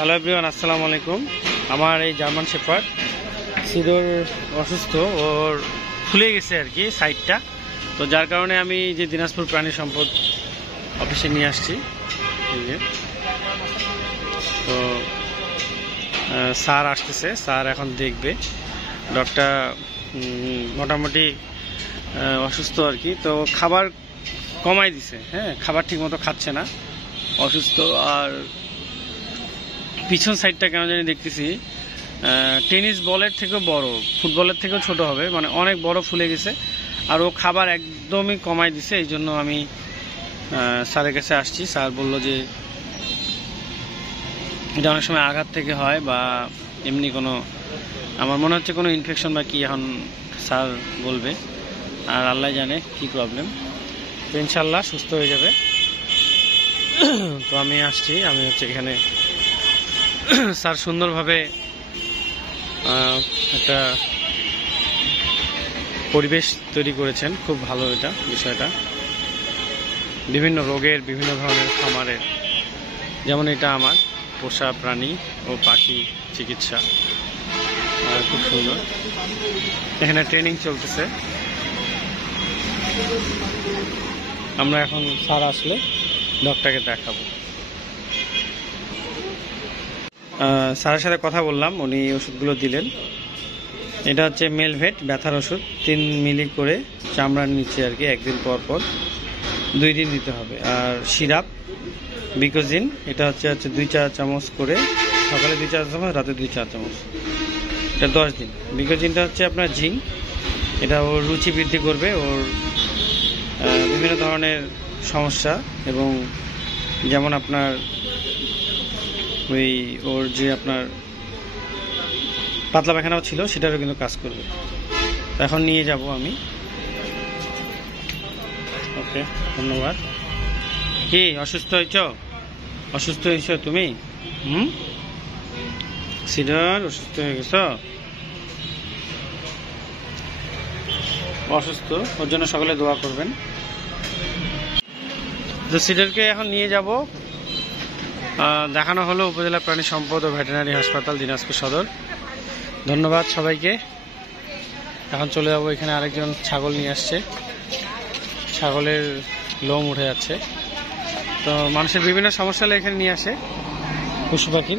Hello everyone, আসসালামু আলাইকুম। আমার এই জার্মান শেফার্ড সিডোর অসুস্থ, ওর ফুলে গেছে আর কি সাইডটা। তো যার কারণে আমি যে দিনাজপুর প্রাণী সম্পদ অফিসে নিয়ে আসছি। তো স্যার আসতেছে, স্যার এখন দেখবে। ডগটা মোটামুটি অসুস্থ আর কি। তো খাবার কমাই দিছে, হ্যাঁ, খাবার ঠিক মতো খাচ্ছে না, অসুস্থ। আর পিছন সাইডটা কেন জানি দেখতেছি টেনিস বলের থেকেও বড়, ফুটবলের থেকেও ছোট হবে, মানে অনেক বড় ফুলে গেছে। আর ও খাবার একদমই কমাই দিছে। এই জন্য আমি স্যারের কাছে আসছি। স্যার বলল যে এটা অনেক সময় আঘাত থেকে হয় বা এমনি কোনো, আমার মনে হচ্ছে কোনো ইনফেকশন বা কি, এখন স্যার বলবে। আর আল্লাহ জানে কি প্রবলেম। তো ইনশাল্লাহ সুস্থ হয়ে যাবে। তো আমি আসছি, আমি হচ্ছে এখানে স্যার সুন্দরভাবে একটা পরিবেশ তৈরি করেছেন, খুব ভালো এটা বিষয়টা। বিভিন্ন রোগের, বিভিন্ন ধরনের খামারের, যেমন এটা আমার পোষা প্রাণী ও পাখি চিকিৎসা, খুব সুন্দর। এখানে ট্রেনিং চলতেছে। আমরা এখন স্যার আসলে ডক্টরকে দেখাবো। স্যারের সাথে কথা বললাম, উনি ওষুধগুলো দিলেন। এটা হচ্ছে মেলভেট ব্যথার ওষুধ, 3 মিলি করে চামড়ার নিচে আর কি, একদিন পর পর 2 দিন দিতে হবে। আর সিরাপ বিকোজিন, এটা হচ্ছে 2 চা চামচ করে, সকালে 2 চা চামচ, রাতে 2 চা চামচ, এটা 10 দিন। বিকোজিনটা হচ্ছে আপনার জিঙ্ক, এটা ওর রুচি বৃদ্ধি করবে, ওর বিভিন্ন ধরনের সমস্যা, এবং যেমন আপনার ওর যে আপনার পাতলা পায়খানাও ছিল সেটারও কিন্তু কাজ করবে। এখন নিয়ে যাব আমি। ওকে, ধন্যবাদ। কি অসুস্থ হয়েছ? অসুস্থ হয়েছ তুমি? সিডার অসুস্থ হয়ে গেছ? অসুস্থ, ওর জন্য সকলে দোয়া করবেন। তো সিডারকে এখন নিয়ে যাব, দেখানো হলো উপজেলা প্রাণী সম্পদ ও ভেটেরিনারি হাসপাতাল দিনাজপুর সদর। ধন্যবাদ সবাইকে। এখন চলে যাবো, এখানে আরেকজন ছাগল নিয়ে আসছে, ছাগলের লোম উঠে যাচ্ছে। তো মানুষের বিভিন্ন সমস্যা হলে এখানে নিয়ে আসে পশু পাখি।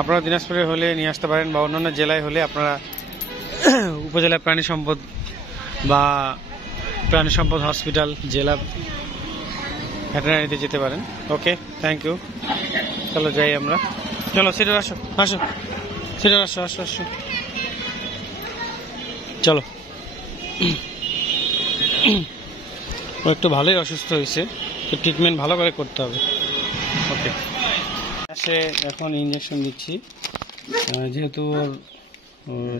আপনারা দিনাজপুরে হলে নিয়ে আসতে পারেন, বা অন্যান্য জেলায় হলে আপনারা উপজেলা প্রাণী সম্পদ বা প্রাণী সম্পদ হসপিটাল, জেলা ভেটেরিনারিতে যেতে পারেন। ওকে, থ্যাংক ইউ। চলো যাই আমরা। চলো সিডার আসো, আসো সিডার, আসো আসো আসো, চলো। ও একটু ভালোই অসুস্থ হয়েছে, তো ট্রিটমেন্ট ভালো করে করতে হবে। ওকে, সে এখন ইঞ্জেকশন দিচ্ছি, যেহেতু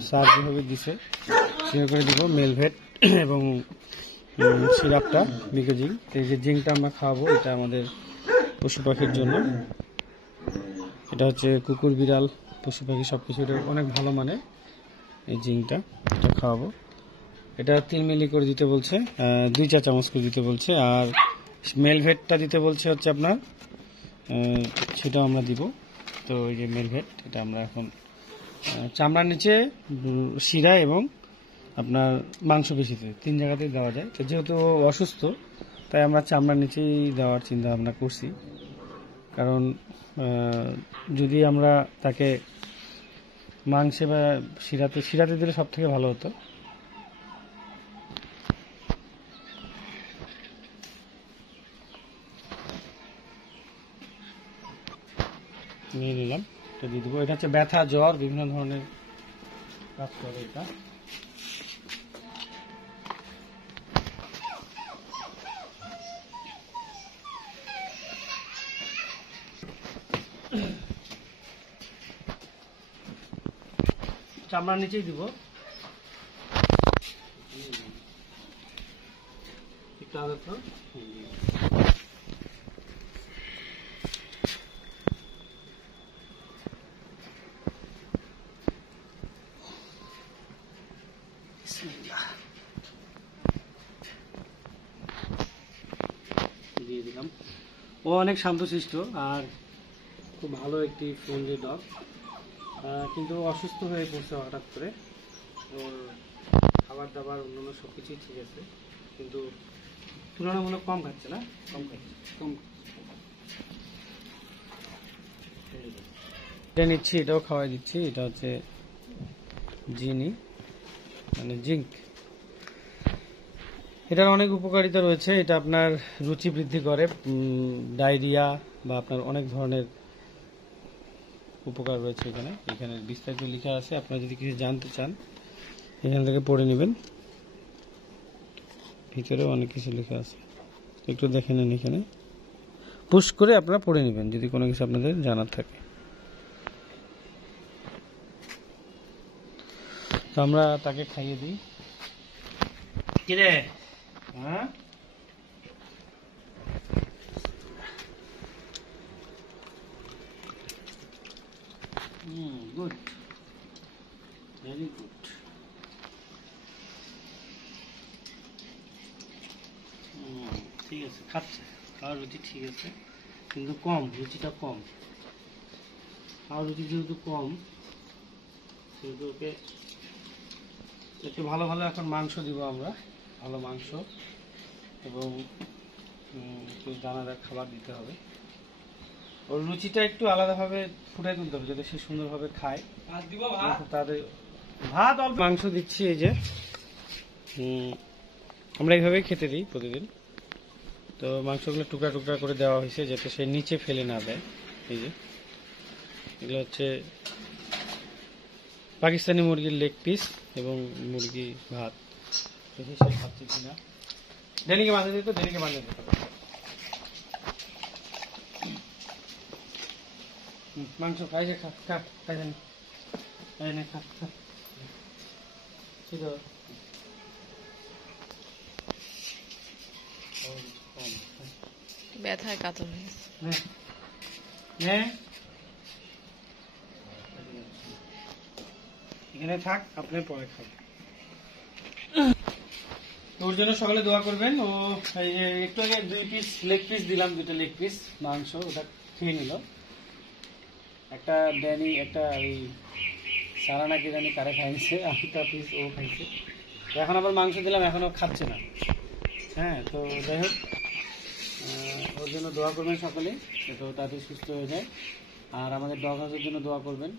স্যার যেভাবে দিছে সেভাবে করে দিব। মেলভেট এবং সিরাপটা বিকোজিং, এই যে জিঙ্কটা আমরা খাওয়াবো, এটা আমাদের পশু পাখির জন্য। এটা হচ্ছে কুকুর, বিড়াল, পশু পাখি সব কিছু এটা অনেক ভালো মানে। এই জিঙ্কটা এটা খাওয়াবো। এটা 3 মিলি করে দিতে বলছে, 2 চা চামচ করে দিতে বলছে। আর মেলভেটটা দিতে বলছে হচ্ছে আপনার, সেটাও আমরা দিব। তো এই যে মেলভেট, এটা আমরা এখন চামড়ার নিচে, শিরা এবং আপনার মাংসপেশিতে 3 জায়গাতেই দেওয়া যায়। তো যেহেতু অসুস্থ, তাই আমরা চামড়ার নিচেই দেওয়ার চিন্তা ভাবনা করছি। কারণ যদি আমরা তাকে মাংসে বা শিরাতে দিলে সব থেকে ভালো হতো। নিয়ে নিলাম, এটা দিয়ে দেবো। এটা হচ্ছে ব্যথা, জ্বর, বিভিন্ন ধরনের কাজ করে এটা। চামড়ার নিচেই দিব, একটু আগে তো দিয়ে দিলাম। ও অনেক শান্তশিষ্ট, আর খুব ভালো একটি ফ্রেন্ডলি ডগ, কিন্তু অসুস্থ হয়ে পড়ছে হঠাৎ করে। ওর খাবার দাবার অন্যান্য সব কিছুই ঠিক আছে, কিন্তু তুলনামূলক কম খাচ্ছে না, কম খাচ্ছে কম। এটা নিচ্ছি, এটাও খাওয়াই দিচ্ছি। এটা হচ্ছে জিনি, মানে জিঙ্ক। এটার অনেক উপকারিতা রয়েছে। এটা আপনার রুচি বৃদ্ধি করে, ডায়রিয়া বা আপনার অনেক ধরনের উপকার রয়েছে এখানে। এখানে বিস্তারিত লেখা আছে, আপনারা যদি কিছু জানতে চান এখান থেকে পড়ে নেবেন। ভিতরে অনেক কিছু লেখা আছে, একটু দেখে নেন। এখানে পুশ করে আপনারা পড়ে নেবেন যদি কোনো কিছু আপনাদের জানার থাকে। তো আমরা তাকে খাইয়ে দিই। কিরে, হ্যাঁ গুড, ভেরি গুড। ঠিক আছে, খাচ্ছে, খাওয়ার রুচি ঠিক আছে, কিন্তু কম, রুচিটা কম। খাওয়ার রুচি যেহেতু কম, সেহেতু ওকে একটু ভালো ভালো এখন মাংস দিব আমরা, ভালো মাংস এবং একটু দানাদার খাবার দিতে হবে। ওর রুচিটা একটু আলাদাভাবে ফুটাই তুলতে হবে যাতে সে সুন্দরভাবে খায়। তাদের ভাত অল্প, মাংস দিচ্ছি। এই যে আমরা এইভাবেই খেতে দিই প্রতিদিন। তো মাংসগুলো টুকরা টুকরা করে দেওয়া হয়েছে যাতে সে নিচে ফেলে না দেয়। এই যে এগুলো হচ্ছে পাকিস্তানি মুরগির লেগ পিস এবং মুরগি ভাত। দেখি সে খাচ্ছে কিনা। ডেনিকে বাঁধে দিত, ডেনিকে বাঁধে দিত। মাংস খাই, যে খা খা খাই জানি, খাই না, খা খা। ব্যথায় কাতর হয়েছে। এখানে থাক, আপনি পরে খাবেন। ওর জন্য সকালে দোয়া করবেন। ও একটু আগে 2 পিস লেগ পিস দিলাম, 2টা লেগ পিস মাংস, ওটা খেয়ে নিল। একটা ড্যানি, একটা ওই সারা নাকি জানি কারে খাইছে, 8টা পিস ও খাইছে। এখন আবার মাংস দিলাম, এখনো খাচ্ছে না। হ্যাঁ, তো যাই হোক, ওর জন্য দোয়া করবেন সকলে, যাতে ও তাড়াতাড়ি সুস্থ হয়ে যায়। আর আমাদের ডগ হাউসের জন্য দোয়া করবেন।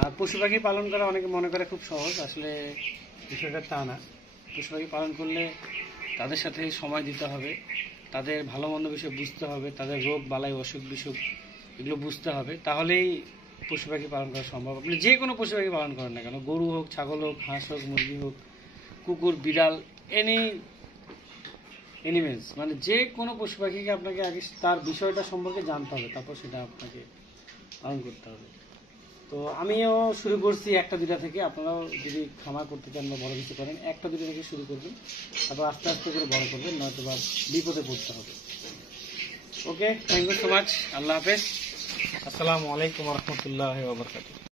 আর পশু পাখি পালন করা অনেকে মনে করে খুব সহজ, আসলে বিষয়টা তা না। পশু পাখি পালন করলে তাদের সাথে সময় দিতে হবে, তাদের ভালো মন্দ বিষয় বুঝতে হবে, তাদের রোগ বালাই অসুখ বিসুখ এগুলো বুঝতে হবে, তাহলেই পশু পাখি পালন করা সম্ভব। আপনি যে কোনো পশু পাখি পালন করেন না কেন, গরু হোক, ছাগল হোক, হাঁস হোক, মুরগি হোক, কুকুর, বিড়াল, এনিমেলস, মানে যে কোনো পশু পাখিকে আপনাকে আগে তার বিষয়টা সম্পর্কে জানতে হবে, তারপর সেটা আপনাকে পালন করতে হবে। তো আমিও শুরু করছি 1টা 2টা থেকে। আপনারাও যদি খামার করতে চান বা বড় কিছু করেন, 1টা 2টা থেকে শুরু করবেন, তারপর আস্তে আস্তে করে বড় করবেন, নয়তো বা বিপদে পড়তে হবে। ওকে, থ্যাংক ইউ সো মাচ। আল্লাহ হাফেজ। আসসালামু আলাইকুম ওয়া রাহমাতুল্লাহি ওয়া বারাকাতুহু।